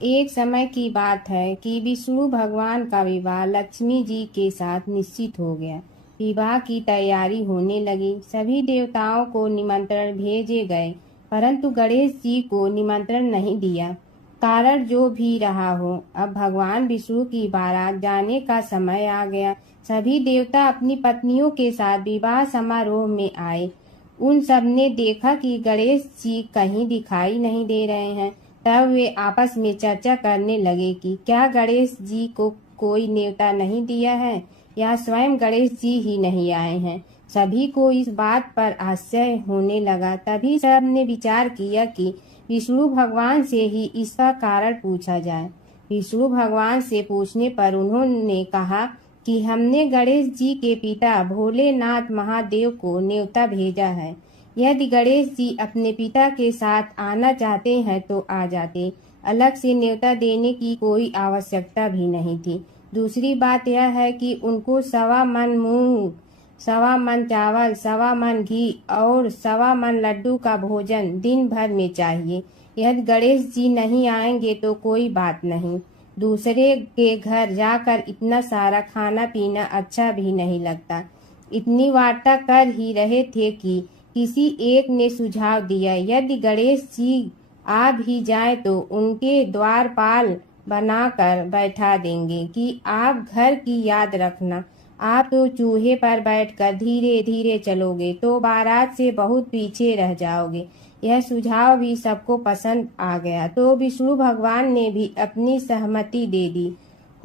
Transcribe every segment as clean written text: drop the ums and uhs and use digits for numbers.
एक समय की बात है कि विष्णु भगवान का विवाह लक्ष्मी जी के साथ निश्चित हो गया। विवाह की तैयारी होने लगी। सभी देवताओं को निमंत्रण भेजे गए, परंतु गणेश जी को निमंत्रण नहीं दिया। कारण जो भी रहा हो, अब भगवान विष्णु की बारात जाने का समय आ गया। सभी देवता अपनी पत्नियों के साथ विवाह समारोह में आए। उन सब ने देखा कि गणेश जी कहीं दिखाई नहीं दे रहे हैं। तब वे आपस में चर्चा करने लगे कि क्या गणेश जी को कोई न्योता नहीं दिया है या स्वयं गणेश जी ही नहीं आए हैं। सभी को इस बात पर आश्चर्य होने लगा। तभी सब ने विचार किया कि विष्णु भगवान से ही इसका कारण पूछा जाए। विष्णु भगवान से पूछने पर उन्होंने कहा कि हमने गणेश जी के पिता भोलेनाथ महादेव को न्योता भेजा है। यदि गणेश जी अपने पिता के साथ आना चाहते हैं तो आ जाते। अलग से न्योता देने की कोई आवश्यकता भी नहीं थी। दूसरी बात यह है कि उनको 1.25 मन मूंग, 1.25 मन चावल, 1.25 मन घी और 1.25 मन लड्डू का भोजन दिन भर में चाहिए। यदि गणेश जी नहीं आएंगे तो कोई बात नहीं। दूसरे के घर जाकर इतना सारा खाना पीना अच्छा भी नहीं लगता। इतनी वार्ता कर ही रहे थे कि किसी एक ने सुझाव दिया, यदि गणेश जी आ भी जाए तो उनके द्वारपाल बनाकर बैठा देंगे कि आप घर की याद रखना। आप तो चूहे पर बैठकर धीरे धीरे चलोगे तो बारात से बहुत पीछे रह जाओगे। यह सुझाव भी सबको पसंद आ गया तो विष्णु भगवान ने भी अपनी सहमति दे दी।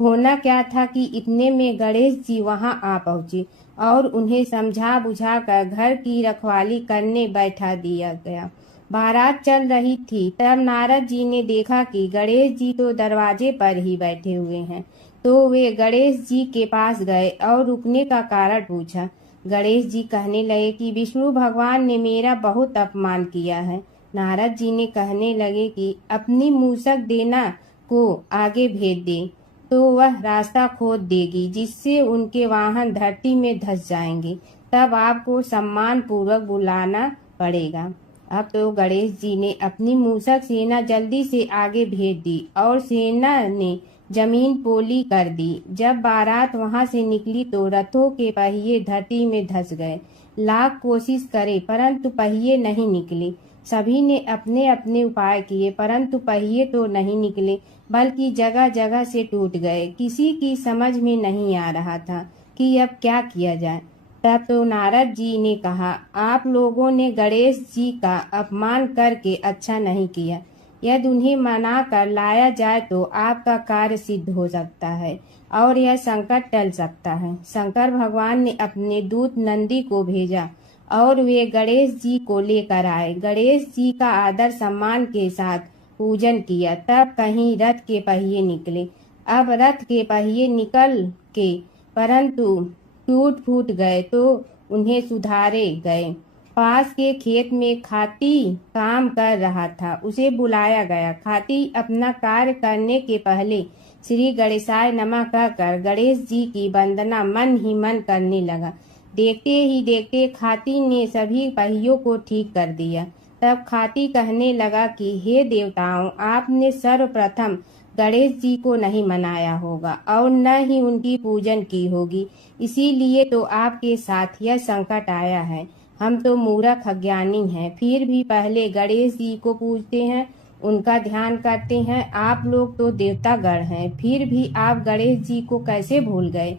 होना क्या था कि इतने में गणेश जी वहां आ पहुंचे और उन्हें समझा बुझा कर घर की रखवाली करने बैठा दिया गया। बारात चल रही थी, तब नारद जी ने देखा कि गणेश जी तो दरवाजे पर ही बैठे हुए हैं। तो वे गणेश जी के पास गए और रुकने का कारण पूछा। गणेश जी कहने लगे कि विष्णु भगवान ने मेरा बहुत अपमान किया है। नारद जी ने कहने लगे कि अपनी मूसक देना को आगे भेज दे तो वह रास्ता खोद देगी, जिससे उनके वाहन धरती में धंस जाएंगे। तब आपको सम्मान पूर्वक बुलाना पड़ेगा। अब तो गणेश जी ने अपनी मूसक सेना जल्दी से आगे भेज दी और सेना ने जमीन पोली कर दी। जब बारात वहां से निकली तो रथों के पहिए धरती में धंस गए। लाख कोशिश करे परंतु पहिए नहीं निकले। सभी ने अपने अपने उपाय किए परंतु पहिए तो नहीं निकले, बल्कि जगह जगह से टूट गए। किसी की समझ में नहीं आ रहा था कि अब क्या किया जाए। तब तो नारद जी ने कहा, आप लोगों ने गणेश जी का अपमान करके अच्छा नहीं किया। यदि उन्हें मना कर लाया जाए तो आपका कार्य सिद्ध हो सकता है और यह संकट टल सकता है। शंकर भगवान ने अपने दूत नंदी को भेजा और वे गणेश जी को लेकर आए। गणेश जी का आदर सम्मान के साथ पूजन किया। तब कहीं रथ के पहिए निकले। अब रथ के पहिए निकल के परंतु टूट फूट गए तो उन्हें सुधारे गए। पास के खेत में खाती काम कर रहा था, उसे बुलाया गया। खाती अपना कार्य करने के पहले श्री गणेशाय नमः कहकर गणेश जी की वंदना मन ही मन करने लगा। देखते ही देखते खाती ने सभी पहियों को ठीक कर दिया। तब खाती कहने लगा कि हे देवताओं, आपने सर्वप्रथम गणेश जी को नहीं मनाया होगा और न ही उनकी पूजन की होगी, इसीलिए तो आपके साथ यह संकट आया है। हम तो मूर्ख अज्ञानी हैं, फिर भी पहले गणेश जी को पूजते हैं, उनका ध्यान करते हैं। आप लोग तो देवतागण हैं, फिर भी आप गणेश जी को कैसे भूल गए।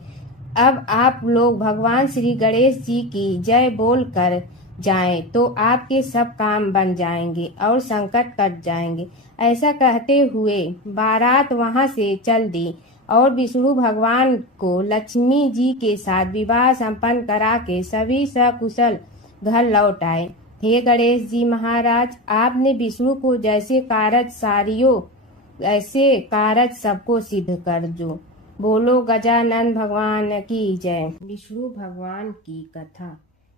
अब आप लोग भगवान श्री गणेश जी की जय बोल कर जाएं तो आपके सब काम बन जाएंगे और संकट कट जाएंगे। ऐसा कहते हुए बारात वहां से चल दी और विष्णु भगवान को लक्ष्मी जी के साथ विवाह संपन्न करा के सभी सकुशल घर लौट आए। हे गणेश जी महाराज, आपने विष्णु को जैसे कारज सारियो ऐसे कारज सबको सिद्ध कर जो। बोलो गजानन भगवान की जय। विष्णु भगवान की कथा।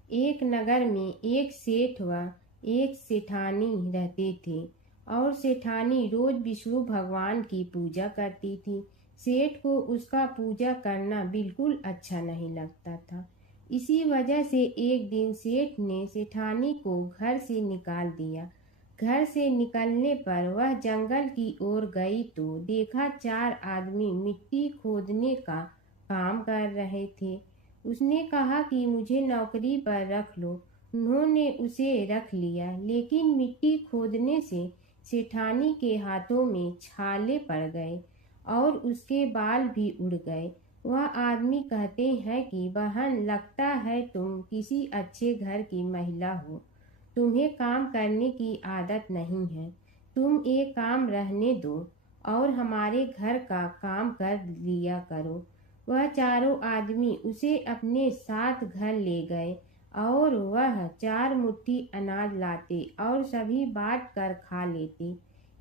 एक नगर में एक सेठ व एक सेठानी रहते थे और सेठानी रोज विष्णु भगवान की पूजा करती थी। सेठ को उसका पूजा करना बिल्कुल अच्छा नहीं लगता था। इसी वजह से एक दिन सेठ ने सेठानी को घर से निकाल दिया। घर से निकलने पर वह जंगल की ओर गई तो देखा 4 आदमी मिट्टी खोदने का काम कर रहे थे। उसने कहा कि मुझे नौकरी पर रख लो। उन्होंने उसे रख लिया, लेकिन मिट्टी खोदने से सेठानी के हाथों में छाले पड़ गए और उसके बाल भी उड़ गए। वह आदमी कहते हैं कि बहन, लगता है तुम किसी अच्छे घर की महिला हो। तुम्हें काम करने की आदत नहीं है। तुम एक काम रहने दो और हमारे घर का काम कर लिया करो। वह चारों आदमी उसे अपने साथ घर ले गए और वह 4 मुट्ठी अनाज लाते और सभी बांट कर खा लेते।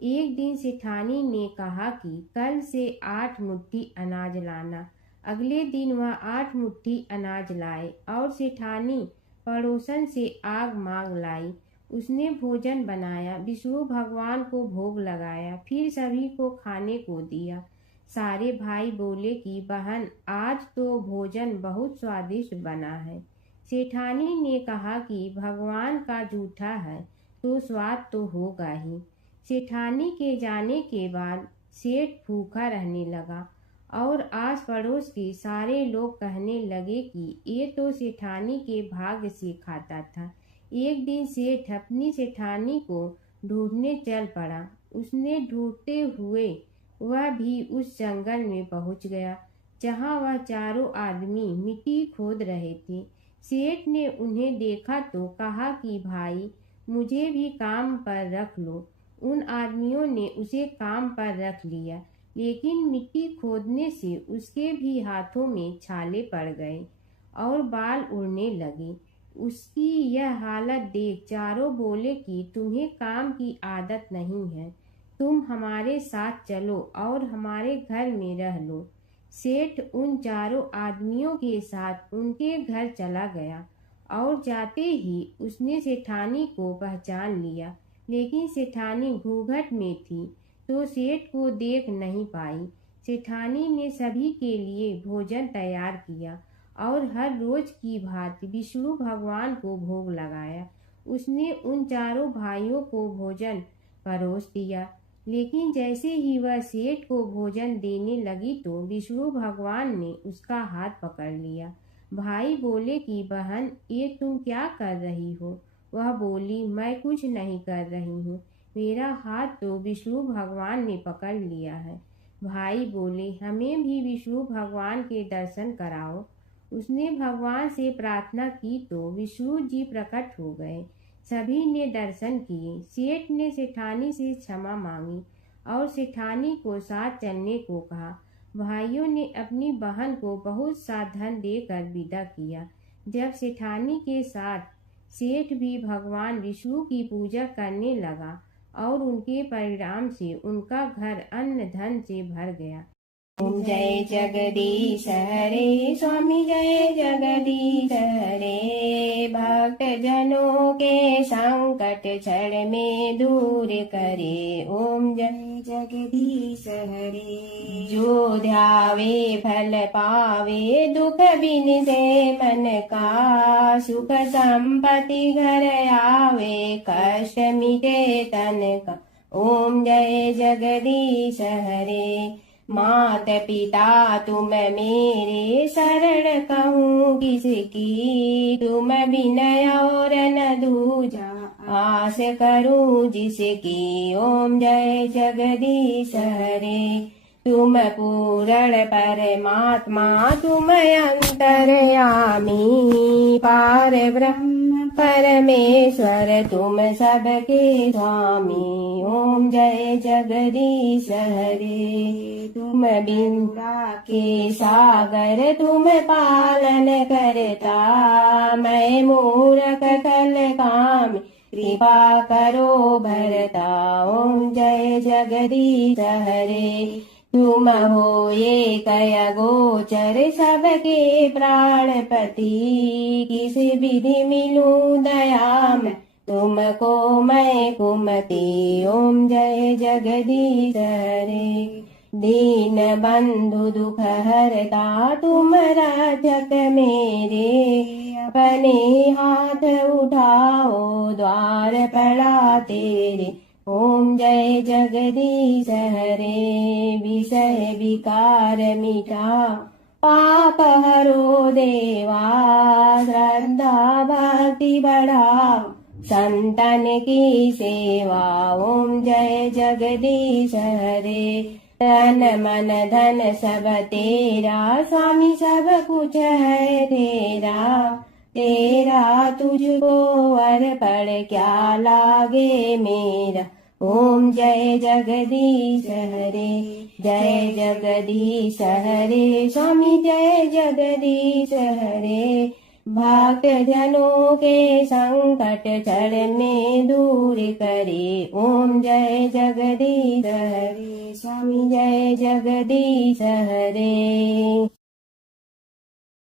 एक दिन सेठानी ने कहा कि कल से 8 मुट्ठी अनाज लाना। अगले दिन वह 8 मुट्ठी अनाज लाए और सेठानी पड़ोसन से आग मांग लाई। उसने भोजन बनाया, विष्णु भगवान को भोग लगाया, फिर सभी को खाने को दिया। सारे भाई बोले कि बहन, आज तो भोजन बहुत स्वादिष्ट बना है। सेठानी ने कहा कि भगवान का जूठा है तो स्वाद तो होगा ही। सेठानी के जाने के बाद सेठ भूखा रहने लगा और आस पड़ोस के सारे लोग कहने लगे कि ये तो सेठानी के भाग्य से खाता था। एक दिन सेठ अपनी सेठानी को ढूंढने चल पड़ा। उसने ढूंढते हुए वह भी उस जंगल में पहुंच गया जहां वह चारों आदमी मिट्टी खोद रहे थे। सेठ ने उन्हें देखा तो कहा कि भाई, मुझे भी काम पर रख लो। उन आदमियों ने उसे काम पर रख लिया, लेकिन मिट्टी खोदने से उसके भी हाथों में छाले पड़ गए और बाल उड़ने लगे। उसकी यह हालत देख चारों बोले कि तुम्हें काम की आदत नहीं है, तुम हमारे साथ चलो और हमारे घर में रह लो। सेठ उन चारों आदमियों के साथ उनके घर चला गया और जाते ही उसने सेठानी को पहचान लिया, लेकिन सेठानी घूंघट में थी तो सेठ को देख नहीं पाई। सेठानी ने सभी के लिए भोजन तैयार किया और हर रोज की भांति विष्णु भगवान को भोग लगाया। उसने उन चारों भाइयों को भोजन परोस दिया, लेकिन जैसे ही वह सेठ को भोजन देने लगी तो विष्णु भगवान ने उसका हाथ पकड़ लिया। भाई बोले कि बहन, ये तुम क्या कर रही हो? वह बोली, मैं कुछ नहीं कर रही हूँ, मेरा हाथ तो विष्णु भगवान ने पकड़ लिया है। भाई बोले, हमें भी विष्णु भगवान के दर्शन कराओ। उसने भगवान से प्रार्थना की तो विष्णु जी प्रकट हो गए। सभी ने दर्शन किए। सेठ ने सेठानी से क्षमा मांगी और सेठानी को साथ चलने को कहा। भाइयों ने अपनी बहन को बहुत सा धन देकर विदा किया। जब सेठानी के साथ सेठ भी भगवान विष्णु की पूजा करने लगा और उनके परिणाम से उनका घर अन्न धन से भर गया। ओम जय जगदीश हरे, स्वामी जय जगदीश हरे। भक्त जनों के संकट क्षण में दूर करे। ओम जय जगदीश हरे। जो ध्यावे फल पावे, दुख बिन से मन का। सुख संपत्ति घर आवे, कष्ट मिटे तन का। ओम जय जगदीश हरे। मात पिता तुम मेरे, शरण कहूँ किसकी। तुम विनय और न दूजा, आस करूँ जिसकी। ओम जय जगदीश हरे। तुम पूर्ण परमात्मा, तुम अंतर्यामी। पार ब्रह्म परमेश्वर, तुम सबके स्वामी। ओम जय जगदीश हरे। तुम बिंदा के सागर, तुम पालन करता। मैं मूर्ख कल काम, कृपा करो भरता। ओम जय जगदीश हरे। तुम हो एक अगोचर, सबके प्राणपति। किस विधि मिलूं दया में, तुमको मैं कुमति। ओम जय जगदीश हरे। दीन बंधु दुख हरता, तुम रक्षक मेरे। अपने हाथ उठाओ द्वार पड़ा तेरे। ओम जय जगदीश हरे विषय विकार मिटा पाप हरो देवा श्रद्धा भक्ति बढ़ाओ संतन की सेवा। ओम जय जगदीश हरे तन मन धन सब तेरा स्वामी सब कुछ है तेरा। तेरा तुझको अर्पण क्या लागे मेरा। ओम जय जगदीश हरे जय जगदीश हरे स्वामी जय जगदीश हरे। भक्त जनों के संकट चरण में दूर करे। ओम जय जगदीश हरे स्वामी जय जगदीश हरे।